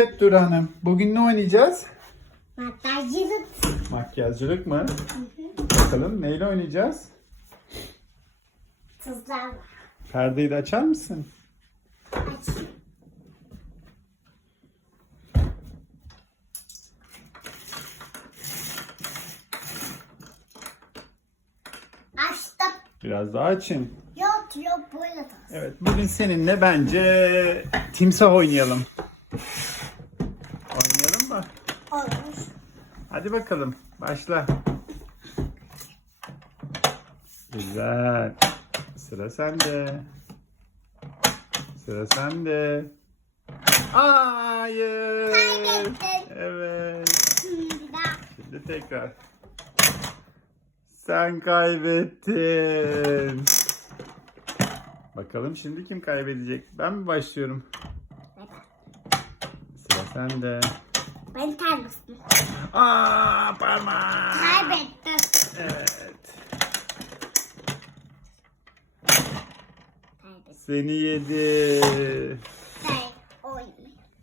Evet Duru Hanım. Bugün ne oynayacağız? Makyajcılık. Makyajcılık mı? Bakalım neyle oynayacağız? Tuzlar var. Perdeyi de açar mısın? Aç. Açtım. Biraz daha açın. Yok yok böyle. Evet bugün seninle bence timsah. Oynayalım mı? Olmuş. Hadi bakalım. Başla. Güzel. Sıra sende. Sıra sende. Hayır. Evet. Şimdi tekrar. Sen kaybettin. Bakalım şimdi kim kaybedecek? Ben mi başlıyorum? Sıra sende. Ben termisim. Aa parmak. Kaybettim. Evet. Kaybettim. Seni yedi.